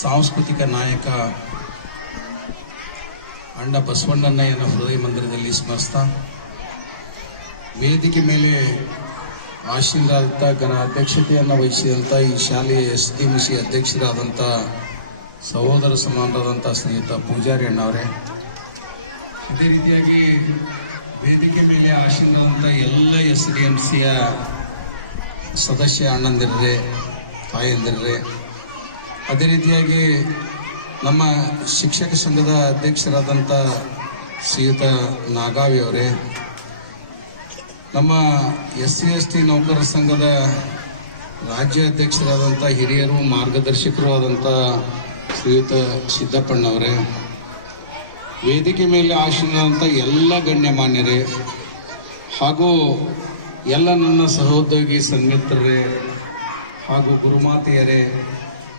ಸಾಂಸ್ಕೃತಿಕ ನಾಯಕ ಅಣ್ಣ ಬಸವಣ್ಣನಯ್ಯನ ಹೃದಯ ಮಂದಿರದಲ್ಲಿ ಸ್ಮರಿಸ್ತಾ ವೇದಿಕೆ ಮೇಲೆ ಆಶೀರ್ವಾದ ಘನ ಅಧ್ಯಕ್ಷತೆಯನ್ನು ವಹಿಸಿದಂಥ ಈ ಶಾಲೆಯ SDMC ಅಧ್ಯಕ್ಷರಾದಂಥ ಸಹೋದರ ಸಮಾನರಾದಂಥ ಶ್ರೀಯುತ ಪೂಜಾರಿ ಅಣ್ಣವರೇ, ಅದೇ ರೀತಿಯಾಗಿ ವೇದಿಕೆ ಮೇಲೆ ಆಶೀರ್ವಾದಂಥ ಎಲ್ಲ SDMCಯ ಸದಸ್ಯ ಅಣ್ಣಂದಿರರೆ, ತಾಯಂದಿರರೆ, ಅದೇ ರೀತಿಯಾಗಿ ನಮ್ಮ ಶಿಕ್ಷಕ ಸಂಘದ ಅಧ್ಯಕ್ಷರಾದಂಥ ಶ್ರೀಯುತ ನಾಗಾವಿ ಅವರೇ, ನಮ್ಮ SC/ST ನೌಕರರ ಸಂಘದ ರಾಜ್ಯ ಅಧ್ಯಕ್ಷರಾದಂಥ ಹಿರಿಯರು ಮಾರ್ಗದರ್ಶಕರು ಆದಂಥ ಶ್ರೀಯುತ ಸಿದ್ದಪ್ಪಣ್ಣವರೇ, ವೇದಿಕೆ ಮೇಲೆ ಆಶೀರ್ವಾದಂಥ ಎಲ್ಲ ಗಣ್ಯಮಾನ್ಯರೇ ಹಾಗೂ ಎಲ್ಲ ನನ್ನ ಸಹೋದ್ಯೋಗಿ ಸಂಘಮಿತ್ರರೇ ಹಾಗೂ ಗುರುಮಾತೆಯರೇ,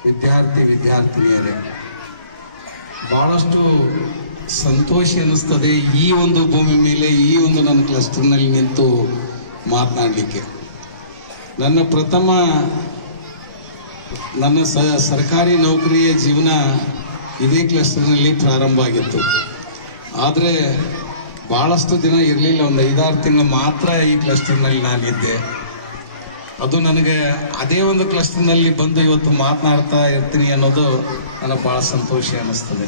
ವಿದ್ಯಾರ್ಥಿನಿಯರೇ, ಬಹಳಷ್ಟು ಸಂತೋಷ ಅನ್ನಿಸ್ತದೆ ಈ ಒಂದು ಭೂಮಿ ಮೇಲೆ ಈ ಒಂದು ನನ್ನ ಕ್ಲಸ್ಟರ್ನಲ್ಲಿ ನಿಂತು ಮಾತನಾಡಲಿಕ್ಕೆ. ನನ್ನ ಸರ್ಕಾರಿ ನೌಕರಿಯ ಜೀವನ ಇದೇ ಕ್ಲಸ್ಟರ್ನಲ್ಲಿ ಪ್ರಾರಂಭ ಆಗಿತ್ತು. ಆದರೆ ಭಾಳಷ್ಟು ದಿನ ಇರಲಿಲ್ಲ, ಒಂದು 5-6 ತಿಂಗಳು ಮಾತ್ರ ಈ ಕ್ಲಸ್ಟರ್ನಲ್ಲಿ ನಾನಿದ್ದೆ. ಅದು ನನಗೆ ಅದೇ ಒಂದು ಕ್ಲಸ್ಟರ್ನಲ್ಲಿ ಬಂದು ಇವತ್ತು ಮಾತನಾಡ್ತಾ ಇರ್ತೀನಿ ಅನ್ನೋದು ನನಗೆ ಭಾಳ ಸಂತೋಷ ಅನ್ನಿಸ್ತದೆ.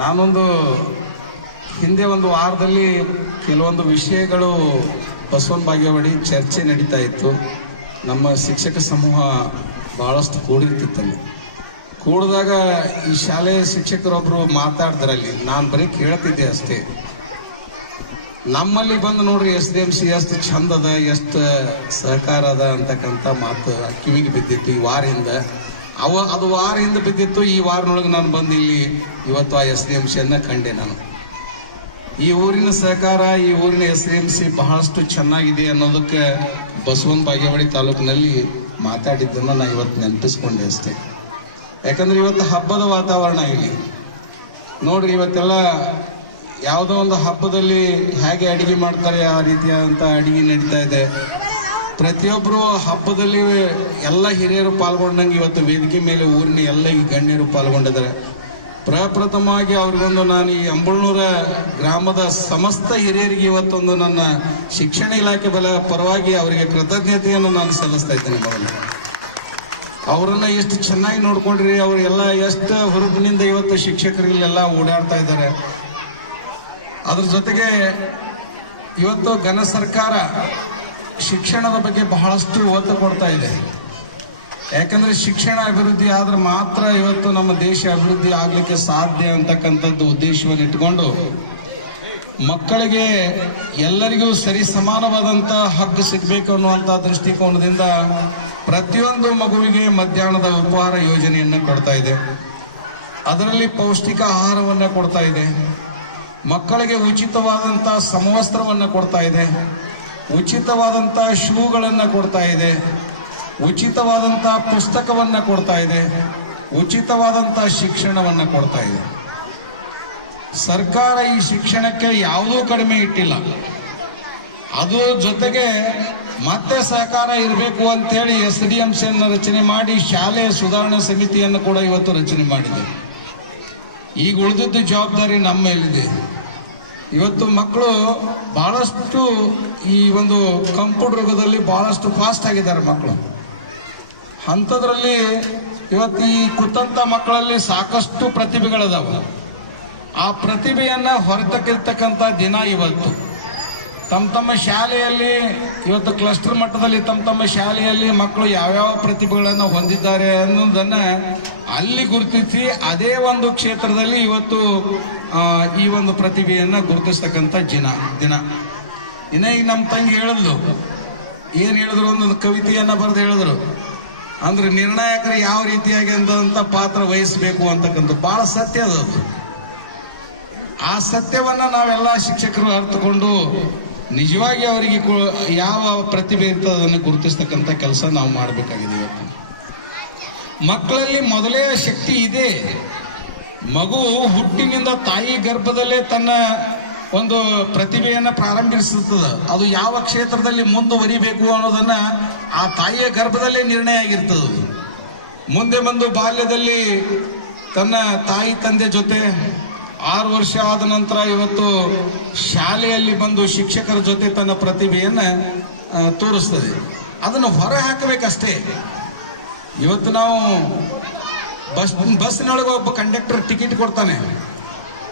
ನಾನೊಂದು ಹಿಂದೆ ಒಂದು ವಾರದಲ್ಲಿ ಕೆಲವೊಂದು ವಿಷಯಗಳು ಬಸವನ ಬಾಗೇವಾಡಿ ಚರ್ಚೆ ನಡೀತಾ ಇತ್ತು. ನಮ್ಮ ಶಿಕ್ಷಕ ಸಮೂಹ ಭಾಳಷ್ಟು ಕೂಡಿರ್ತಿತ್ತಲ್ಲಿ. ಕೂಡಿದಾಗ ಈ ಶಾಲೆಯ ಶಿಕ್ಷಕರೊಬ್ಬರು ಮಾತಾಡಿದ್ರಲ್ಲಿ ನಾನು ಬರೀ ಕೇಳ್ತಿದ್ದೆ ಅಷ್ಟೇ. ನಮ್ಮಲ್ಲಿ ಬಂದು ನೋಡ್ರಿ SDMC ಎಷ್ಟು ಚಂದ ಅದ, ಎಷ್ಟು ಸಹಕಾರ ಅದ ಅಂತಕ್ಕಂಥ ಮಾತು ಕಿವಿಗೆ ಬಿದ್ದಿತ್ತು. ಈ ವಾರದಿಂದ ಅದು ವಾರ ಹಿಂದೆ ಬಿದ್ದಿತ್ತು. ಈ ವಾರನೊಳಗೆ ನಾನು ಬಂದು ಇಲ್ಲಿ ಇವತ್ತು ಆ SDMCಯನ್ನು ಕಂಡೆ. ನಾನು ಈ ಊರಿನ ಸಹಕಾರ, ಈ ಊರಿನ SDMC ಬಹಳಷ್ಟು ಚೆನ್ನಾಗಿದೆ ಅನ್ನೋದಕ್ಕೆ ಬಸವನ ಬಾಗೇವಾಡಿ ತಾಲೂಕಿನಲ್ಲಿ ಮಾತಾಡಿದ್ದನ್ನು ನಾನು ಇವತ್ತು ನೆನಪಿಸ್ಕೊಂಡೆ ಅಷ್ಟೇ. ಯಾಕಂದ್ರೆ ಇವತ್ತು ಹಬ್ಬದ ವಾತಾವರಣ ಇಲ್ಲಿ ನೋಡ್ರಿ. ಇವತ್ತೆಲ್ಲ ಯಾವುದೋ ಒಂದು ಹಬ್ಬದಲ್ಲಿ ಹೇಗೆ ಅಡಿಗೆ ಮಾಡ್ತಾರೆ ಆ ರೀತಿಯಾದಂಥ ಅಡಿಗೆ ನಡೀತಾ ಇದೆ. ಪ್ರತಿಯೊಬ್ಬರು ಹಬ್ಬದಲ್ಲಿ ಎಲ್ಲ ಹಿರಿಯರು ಪಾಲ್ಗೊಂಡಂಗೆ ಇವತ್ತು ವೇದಿಕೆ ಮೇಲೆ ಊರಿನ ಎಲ್ಲ ಈ ಗಣ್ಯರು ಪಾಲ್ಗೊಂಡಿದ್ದಾರೆ. ಪ್ರಪ್ರಥಮವಾಗಿ ಅವ್ರಿಗೊಂದು ನಾನು ಈ ಅಂಬಳ್ನೂರ ಗ್ರಾಮದ ಸಮಸ್ತ ಹಿರಿಯರಿಗೆ ಇವತ್ತೊಂದು ನನ್ನ ಶಿಕ್ಷಣ ಇಲಾಖೆ ಪರವಾಗಿ ಅವರಿಗೆ ಕೃತಜ್ಞತೆಯನ್ನು ನಾನು ಸಲ್ಲಿಸ್ತಾ ಇದ್ದೇನೆ. ಅವರನ್ನ ಎಷ್ಟು ಚೆನ್ನಾಗಿ ನೋಡ್ಕೊಂಡ್ರಿ, ಅವರೆಲ್ಲ ಎಷ್ಟು ಹುರುಪಿನಿಂದ ಇವತ್ತು ಶಿಕ್ಷಕರಿಗೆಲ್ಲ ಓಡಾಡ್ತಾ ಇದ್ದಾರೆ. ಅದ್ರ ಜೊತೆಗೆ ಇವತ್ತು ಘನ ಸರ್ಕಾರ ಶಿಕ್ಷಣದ ಬಗ್ಗೆ ಬಹಳಷ್ಟು ಒತ್ತು ಕೊಡ್ತಾ ಇದೆ. ಯಾಕಂದ್ರೆ ಶಿಕ್ಷಣ ಅಭಿವೃದ್ಧಿ ಆದ್ರೆ ಮಾತ್ರ ಇವತ್ತು ನಮ್ಮ ದೇಶ ಅಭಿವೃದ್ಧಿ ಆಗ್ಲಿಕ್ಕೆ ಸಾಧ್ಯ ಅಂತಕ್ಕಂಥದ್ದು ಉದ್ದೇಶವನ್ನು ಇಟ್ಕೊಂಡು ಮಕ್ಕಳಿಗೆ ಎಲ್ಲರಿಗೂ ಸರಿ ಸಮಾನವಾದಂತ ಹಕ್ಕು ಸಿಗಬೇಕು ಅನ್ನುವಂತ ದೃಷ್ಟಿಕೋನದಿಂದ ಪ್ರತಿಯೊಂದು ಮಗುವಿಗೆ ಮಧ್ಯಾಹ್ನದ ಉಪಹಾರ ಯೋಜನೆಯನ್ನು ಕೊಡ್ತಾ ಇದೆ. ಅದರಲ್ಲಿ ಪೌಷ್ಟಿಕ ಆಹಾರವನ್ನು ಕೊಡ್ತಾ ಇದೆ. ಮಕ್ಕಳಿಗೆ ಉಚಿತವಾದಂತ ಸಮವಸ್ತ್ರವನ್ನು ಕೊಡ್ತಾ ಇದೆ. ಉಚಿತವಾದಂತ ಶೂಗಳನ್ನು ಕೊಡ್ತಾ ಇದೆ. ಉಚಿತವಾದಂತ ಪುಸ್ತಕವನ್ನ ಕೊಡ್ತಾ ಇದೆ. ಉಚಿತವಾದಂತ ಶಿಕ್ಷಣವನ್ನ ಕೊಡ್ತಾ ಇದೆ. ಸರ್ಕಾರ ಈ ಶಿಕ್ಷಣಕ್ಕೆ ಯಾವುದೂ ಕಡಿಮೆ ಇಟ್ಟಿಲ್ಲ. ಅದು ಜೊತೆಗೆ ಮತ್ತೆ ಸಹಕಾರ ಇರಬೇಕು ಅಂತೇಳಿ SDMCಯನ್ನು ರಚನೆ ಮಾಡಿ ಶಾಲೆಯ ಸುಧಾರಣಾ ಸಮಿತಿಯನ್ನು ಕೂಡ ಇವತ್ತು ರಚನೆ ಮಾಡಿದೆ. ಈಗ ಉಳಿದಿದ್ದ ಜವಾಬ್ದಾರಿ ನಮ್ಮ ಮೇಲಿದೆ. ಇವತ್ತು ಮಕ್ಕಳು ಬಹಳಷ್ಟು ಈ ಒಂದು ಕಂಪ್ಯೂಟರ್ ಯುಗದಲ್ಲಿ ಬಹಳಷ್ಟು ಫಾಸ್ಟ್ ಆಗಿದ್ದಾರೆ ಮಕ್ಕಳು. ಅಂಥದ್ರಲ್ಲಿ ಇವತ್ತು ಈ ಕುತಂತ ಮಕ್ಕಳಲ್ಲಿ ಸಾಕಷ್ಟು ಪ್ರತಿಭೆಗಳಿದಾವ. ಆ ಪ್ರತಿಭೆಯನ್ನ ಹೊರತಕ್ಕಿರ್ತಕ್ಕಂಥ ದಿನ ಇವತ್ತು. ತಮ್ಮ ಶಾಲೆಯಲ್ಲಿ ಇವತ್ತು ಕ್ಲಸ್ಟರ್ ಮಟ್ಟದಲ್ಲಿ ತಮ್ಮ ಶಾಲೆಯಲ್ಲಿ ಮಕ್ಕಳು ಯಾವ್ಯಾವ ಪ್ರತಿಭೆಗಳನ್ನು ಹೊಂದಿದ್ದಾರೆ ಅನ್ನೋದನ್ನ ಅಲ್ಲಿ ಗುರುತಿಸಿ ಅದೇ ಒಂದು ಕ್ಷೇತ್ರದಲ್ಲಿ ಇವತ್ತು ಈ ಒಂದು ಪ್ರತಿಭೆಯನ್ನ ಗುರುತಿಸ್ತಕ್ಕಂಥ ದಿನ. ಇನ್ನ ಈಗ ನಮ್ಮ ತಂಗಿ ಹೇಳಿದ್ಲು, ಏನ್ ಹೇಳಿದ್ರು, ಒಂದೊಂದು ಕವಿತೆಯನ್ನ ಬರೆದು ಹೇಳಿದ್ರು. ಅಂದ್ರೆ ನಿರ್ಣಾಯಕರು ಯಾವ ರೀತಿಯಾಗಿ ಅಂತ ಪಾತ್ರ ವಹಿಸಬೇಕು ಅಂತಕ್ಕಂಥ ಬಹಳ ಸತ್ಯ ಅದು. ಆ ಸತ್ಯವನ್ನ ನಾವೆಲ್ಲ ಶಿಕ್ಷಕರು ಅರ್ಥಕೊಂಡು ನಿಜವಾಗಿ ಅವರಿಗೆ ಯಾವ ಪ್ರತಿಭೆ ಇರ್ತದೆ ಅದನ್ನು ಗುರುತಿಸ್ತಕ್ಕಂಥ ಕೆಲಸ ನಾವು ಮಾಡಬೇಕಾಗಿದೆ. ಇವತ್ತು ಮಕ್ಕಳಲ್ಲಿ ಮೊದಲೇ ಶಕ್ತಿ ಇದೆ. ಮಗು ಹುಟ್ಟಿನಿಂದ ತಾಯಿ ಗರ್ಭದಲ್ಲೇ ತನ್ನ ಒಂದು ಪ್ರತಿಭೆಯನ್ನ ಪ್ರಾರಂಭಿಸುತ್ತದೆ. ಅದು ಯಾವ ಕ್ಷೇತ್ರದಲ್ಲಿ ಮುಂದುವರಿಬೇಕು ಅನ್ನೋದನ್ನ ಆ ತಾಯಿಯ ಗರ್ಭದಲ್ಲೇ ನಿರ್ಣಯ ಆಗಿರ್ತದೆ. ಮುಂದೆ ಬಂದು ಬಾಲ್ಯದಲ್ಲಿ ತನ್ನ ತಾಯಿ ತಂದೆ ಜೊತೆ 6 ವರ್ಷ ಆದ ನಂತರ ಇವತ್ತು ಶಾಲೆಯಲ್ಲಿ ಬಂದು ಶಿಕ್ಷಕರ ಜೊತೆ ತನ್ನ ಪ್ರತಿಭೆಯನ್ನ ತೋರಿಸ್ತದೆ. ಅದನ್ನು ಹೊರ ಹಾಕಬೇಕಷ್ಟೇ. ಇವತ್ತು ನಾವು ಬಸ್ಸಿನೊಳಗೆ ಒಬ್ಬ ಕಂಡಕ್ಟರ್ ಟಿಕೆಟ್ ಕೊಡ್ತಾನೆ.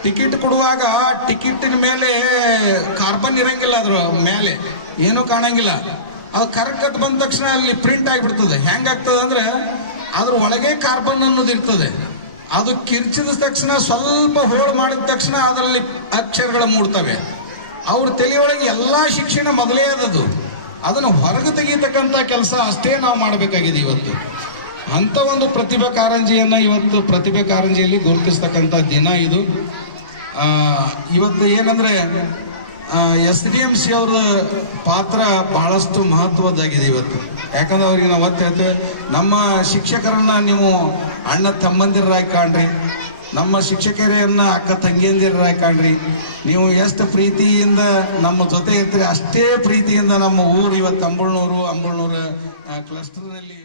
ಟಿಕೆಟ್ ಕೊಡುವಾಗ ಟಿಕೆಟಿನ ಮೇಲೆ ಕಾರ್ಬನ್ ಇರಂಗಿಲ್ಲ, ಅದ್ರ ಮೇಲೆ ಏನೂ ಕಾಣಂಗಿಲ್ಲ. ಅದು ಕರೆಕ್ಟ್ ಬಂದ ತಕ್ಷಣ ಅಲ್ಲಿ ಪ್ರಿಂಟ್ ಆಗಿಬಿಡ್ತದೆ. ಹೆಂಗಾಗ್ತದೆ ಅಂದ್ರೆ ಅದ್ರ ಒಳಗೆ ಕಾರ್ಬನ್ ಅನ್ನೋದು ಇರ್ತದೆ. ಅದು ಕಿರ್ಚಿದ ತಕ್ಷಣ ಸ್ವಲ್ಪ ಹೋಳು ಮಾಡಿದ ತಕ್ಷಣ ಅದರಲ್ಲಿ ಅಕ್ಷರಗಳು ಮೂಡ್ತವೆ. ಅವ್ರ ತಲೆಯೊಳಗೆ ಎಲ್ಲಾ ಶಿಕ್ಷಣ ಮೊದಲೇ ಅದದು. ಅದನ್ನು ಹೊರಗೆ ತೆಗೀತಕ್ಕಂಥ ಕೆಲಸ ಅಷ್ಟೇ ನಾವು ಮಾಡಬೇಕಾಗಿದೆ ಇವತ್ತು. ಅಂತ ಒಂದು ಪ್ರತಿಭಾ ಕಾರಂಜಿಯನ್ನ ಇವತ್ತು ಪ್ರತಿಭೆ ಕಾರಂಜಿಯಲ್ಲಿ ಗುರುತಿಸ್ತಕ್ಕಂಥ ದಿನ ಇದು. ಇವತ್ತು ಏನಂದ್ರೆ SDMC ಅವರ ಪಾತ್ರ ಬಹಳಷ್ಟು ಮಹತ್ವದ್ದಾಗಿದೆ ಇವತ್ತು. ಯಾಕಂದ್ರೆ ಅವ್ರಿಗೆ ನಾವು ಒತ್ತು ಹೇಳ್ತೇವೆ, ನಮ್ಮ ಶಿಕ್ಷಕರನ್ನ ನೀವು ಅಣ್ಣ ತಮ್ಮಂದಿರಾಗಿ ಕಾಣ್ರಿ, ನಮ್ಮ ಶಿಕ್ಷಕರನ್ನ ಅಕ್ಕ ತಂಗಿಯಂದಿರಾಗಿ ಕಾಣ್ರಿ. ನೀವು ಎಷ್ಟು ಪ್ರೀತಿಯಿಂದ ನಮ್ಮ ಜೊತೆ ಇರ್ತೀರಿ ಅಷ್ಟೇ ಪ್ರೀತಿಯಿಂದ ನಮ್ಮ ಊರು ಇವತ್ತು ಅಂಬಳ್ನೂರು ಕ್ಲಸ್ಟರ್ನಲ್ಲಿ